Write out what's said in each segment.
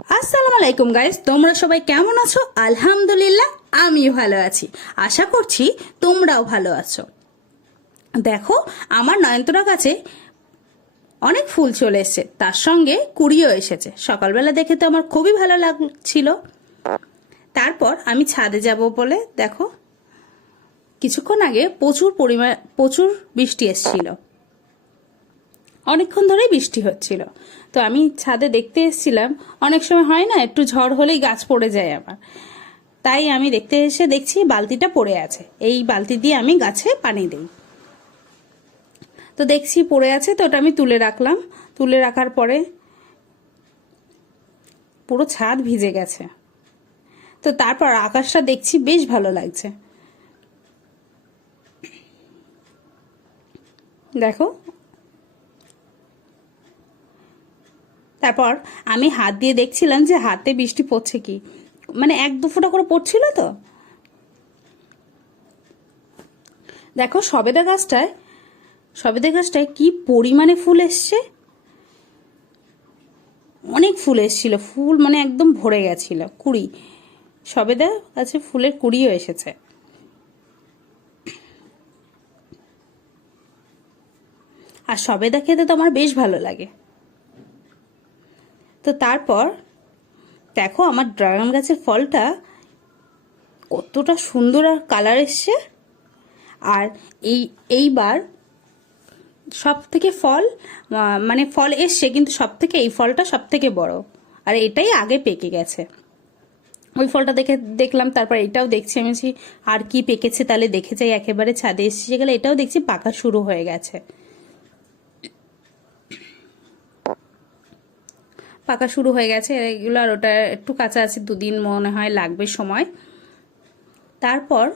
আসসালামু আলাইকুম গাইস, তোমরা সবাই কেমন আছো? আলহামদুলিল্লাহ আমিও ভালো আছি। আশা করছি তোমরাও ভালো আছো। দেখো, আমার নয়নতারা গাছে অনেক ফুল চলে এসেছে, তার সঙ্গে কুড়িও এসেছে। সকালবেলা দেখে তো আমার খুবই ভালো লাগছিল। তারপর আমি ছাদে যাব বলে দেখো, কিছুক্ষণ আগে প্রচুর বৃষ্টি এসেছিল, অনেকক্ষণ ধরেই বৃষ্টি হচ্ছিল। তো আমি ছাদে দেখতে এসেছিলাম। অনেক সময় হয় না, একটু ঝড় হলেই গাছ পড়ে যায় আমার। তাই আমি দেখতে এসে দেখছি বালতিটা পড়ে আছে, এই বালতি দিয়ে আমি গাছে পানি দিই। তো দেখছি পড়ে আছে, তো ওটা আমি তুলে রাখলাম। তুলে রাখার পরে পুরো ছাদ ভিজে গেছে। তো তারপর আকাশটা দেখছি বেশ ভালো লাগছে। দেখো, তারপর আমি হাত দিয়ে দেখছিলাম যে হাতে বৃষ্টি পড়ছে কি, মানে এক দু ফোঁটা করে পড়ছিল। তো দেখো, সবেদা গাছটায় কি পরিমাণে ফুল এসছে, অনেক ফুল এসেছিল। ফুল মানে একদম ভরে গেছিল, কুড়ি। সবেদা গাছে ফুলের কুড়িও এসেছে। আর সবেদা খেতে তো আমার বেশ ভালো লাগে। তো তারপর দেখো, আমার ড্রাগন গাছের ফলটা কতটা সুন্দর আর কালার এসছে। আর এইবার সব থেকে ফল এসছে, কিন্তু সব থেকে এই ফলটা সব থেকে বড়। আর এটাই আগে পেকে গেছে। ওই ফলটা দেখলাম, তারপর এটাও দেখছি আমি। আর কি পেকেছে তাহলে দেখে যাই। একেবারে ছাদে এসে গেলে এটাও দেখছি পাকা শুরু হয়ে গেছে। এগুলো। আর ওটা একটু কাঁচা আছে, দুদিন মনে হয় লাগবে সময়। তারপর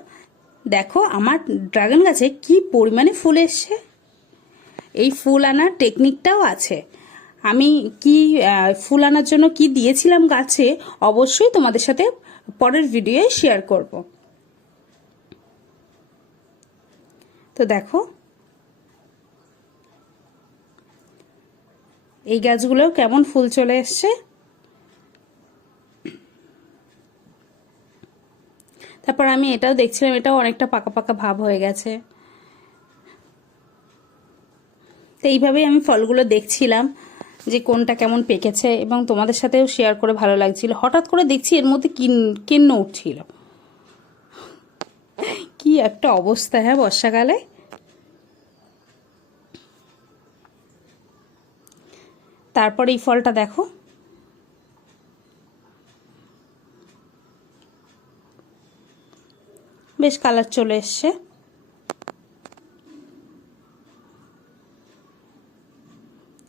দেখো, আমার ড্রাগন গাছে কি পরিমাণে ফুল এসছে। এই ফুল আনার টেকনিকটাও আছে। আমি কি ফুল আনার জন্য কি দিয়েছিলাম গাছে, অবশ্যই তোমাদের সাথে পরের ভিডিওয়ে শেয়ার করব। তো দেখো, এই গাছগুলো কেমন ফুল চলে এসছে। তারপর আমি এটাও দেখছিলাম, এটাও অনেকটা পাকা পাকা ভাব হয়ে গেছে। তো এইভাবেই আমি ফলগুলো দেখছিলাম যে কোনটা কেমন পেকেছে, এবং তোমাদের সাথেও শেয়ার করে ভালো লাগছিল। হঠাৎ করে দেখছি এর মধ্যে কিন্ন উঠছিল। কি একটা অবস্থা, হ্যাঁ, বর্ষাকালে। তারপর এই ফলটা দেখো, বেশ কালার চলে এসছে।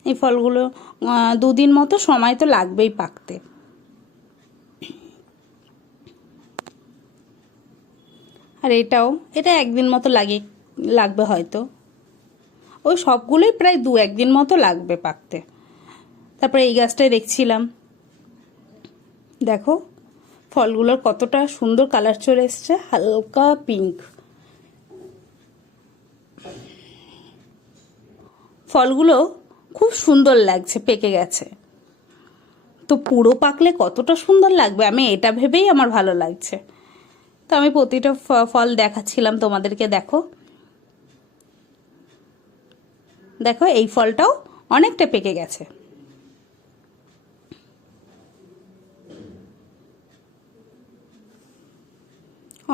এই ফলগুলো দুদিন মতো সময় তো লাগবেই পাকতে। আর এটা একদিন মতো লাগবে হয়তো। ওই সবগুলোই প্রায় দু একদিন মতো লাগবে পাকতে। তারপরে এই গাছটায় দেখছিলাম, দেখো ফলগুলোর কতটা সুন্দর কালার চলে এসছে, হালকা পিঙ্ক। ফলগুলো খুব সুন্দর লাগছে, পেকে গেছে। তো পুরো পাকলে কতটা সুন্দর লাগবে, আমি এটা ভেবেই আমার ভালো লাগছে। তো আমি প্রতিটা ফল দেখাচ্ছিলাম তোমাদেরকে। দেখো এই ফলটাও অনেকটা পেকে গেছে।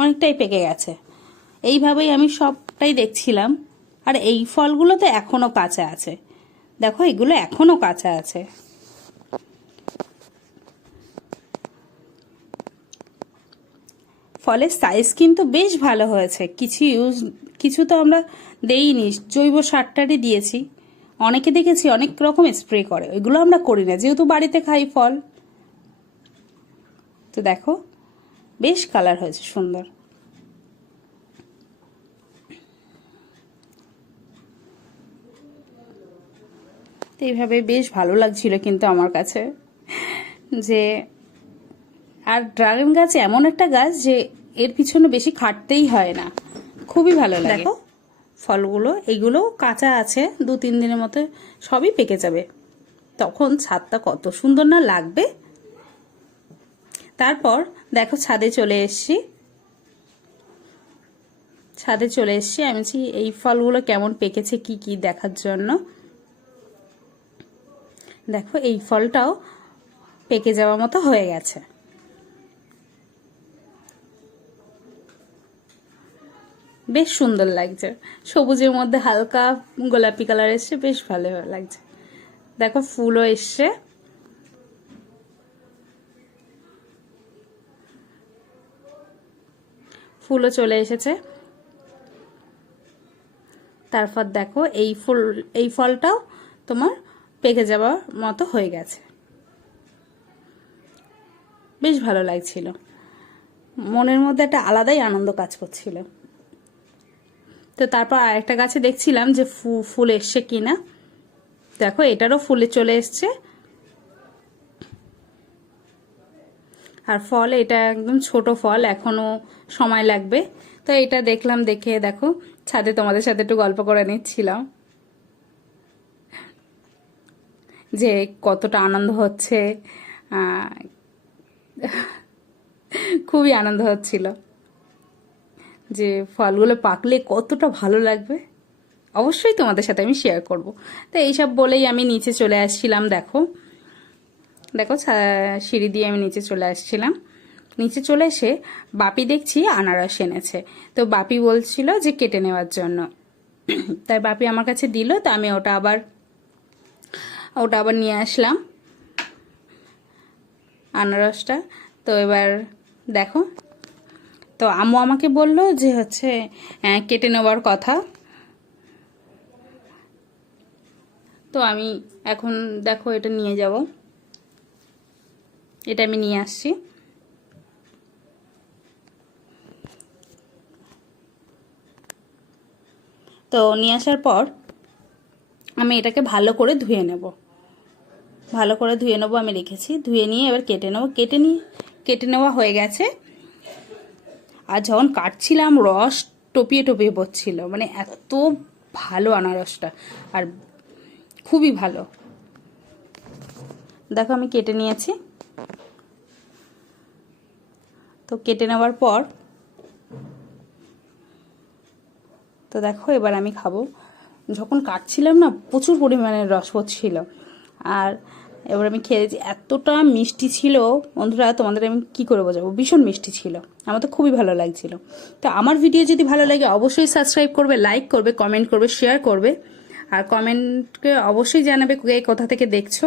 অনেকটাই পেকে গেছে। এইভাবেই আমি সবটাই দেখছিলাম। আর এই ফলগুলো তো এখনো কাঁচা আছে। দেখো, এগুলো এখনো কাঁচা আছে। ফলের সাইজ কিন্তু বেশ ভালো হয়েছে। কিছু তো আমরা দেইনি, জৈব সারটারই দিয়েছি। অনেকে দেখেছি অনেক রকম স্প্রে করে, ওইগুলো আমরা করি না, যেহেতু বাড়িতে খাই ফল। তো দেখো, বেশ কালার হয়েছে সুন্দর। তো এইভাবে বেশ ভালো লাগছিল কিন্তু আমার কাছে যে, আর ড্রাগন গাছ এমন একটা গাছ যে এর পিছনে বেশি খাটতেই হয় না, খুবই ভালো লাগে। দেখো ফলগুলো, এইগুলো কাঁচা আছে, দু তিন দিনের মতো সবই পেকে যাবে। তখন ছাদটা কত সুন্দর না লাগবে। তারপর দেখো ছাদে চলে এসেছি। আমি এই ফলগুলো কেমন পেকেছে কি কি দেখার জন্য। দেখো এই ফলটাও পেকে যাওয়ার মতো হয়ে গেছে। বেশ সুন্দর লাগছে, সবুজের মধ্যে হালকা গোলাপি কালার এসছে, বেশ ভালো লাগছে। দেখো ফুলও এসছে। ফুলও চলে এসেছে। তারপর দেখো এই ফলটাও তোমার পেকে যাওয়ার মতো হয়ে গেছে। বেশ ভালো লাগছিল, মনের মধ্যে একটা আলাদাই আনন্দ কাজ করছিল। তো তারপর আরেকটা গাছে দেখছিলাম যে ফুল এসছে কিনা। দেখো এটারও ফুলে চলে এসছে। আর ফল এটা একদম ছোট ফল, এখনো সময় লাগবে। তো এটা দেখলাম, দেখে দেখো ছাদে তোমাদের সাথে একটু গল্প করে নিচ্ছিলাম যে কতটা আনন্দ হচ্ছে। খুবই আনন্দ হচ্ছিল যে ফলগুলো পাকলে কতটা ভালো লাগবে। অবশ্যই তোমাদের সাথে আমি শেয়ার করব। তো এইসব বলেই আমি নিচে চলে আসছিলাম। দেখো সিঁড়ি দিয়ে আমি নিচে চলে আসছিলাম। নিচে চলে এসে বাপি দেখছি আনারস এনেছে। তো বাপি বলছিল যে কেটে নেওয়ার জন্য, তাই বাপি আমার কাছে দিল। তো আমি ওটা আবার নিয়ে আসলাম আনারসটা। তো এবার দেখো, তো আম্মু আমাকে বলল যে হচ্ছে কেটে নেওয়ার কথা। তো আমি এখন দেখো এটা নিয়ে যাব, এটা আমি নিয়ে আসছি। তো নিয়ে আসার পর আমি এটাকে ভালো করে ধুয়ে নেব। আমি রেখেছি, ধুয়ে নিয়ে এবার কেটে নেব। কেটে নেওয়া হয়ে গেছে। আর যখন কাটছিলাম রস টপিয়ে টপিয়ে পড়ছিল, মানে এত ভালো আনারসটা, আর খুবই ভালো। দেখো আমি কেটে নিয়েছি। তো কেটে নেওয়ার পর তো দেখো এবার আমি খাবো। যখন কাটছিলাম না প্রচুর পরিমাণে রস পড়ছিল, আর এবার আমি খেয়েছি। এতটা মিষ্টি ছিল বন্ধুরা, তোমাদের আমি কি করে বোঝাবো, ভীষণ মিষ্টি ছিল। আমার তো খুবই ভালো লাগছিল। তো আমার ভিডিও যদি ভালো লাগে অবশ্যই সাবস্ক্রাইব করবে, লাইক করবে, কমেন্ট করবে, শেয়ার করবে। আর কমেন্টকে অবশ্যই জানাবে কোথা থেকে দেখছো।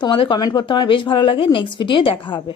তোমাদের কমেন্ট করতে আমার বেশ ভালো লাগে। নেক্সট ভিডিও দেখা হবে।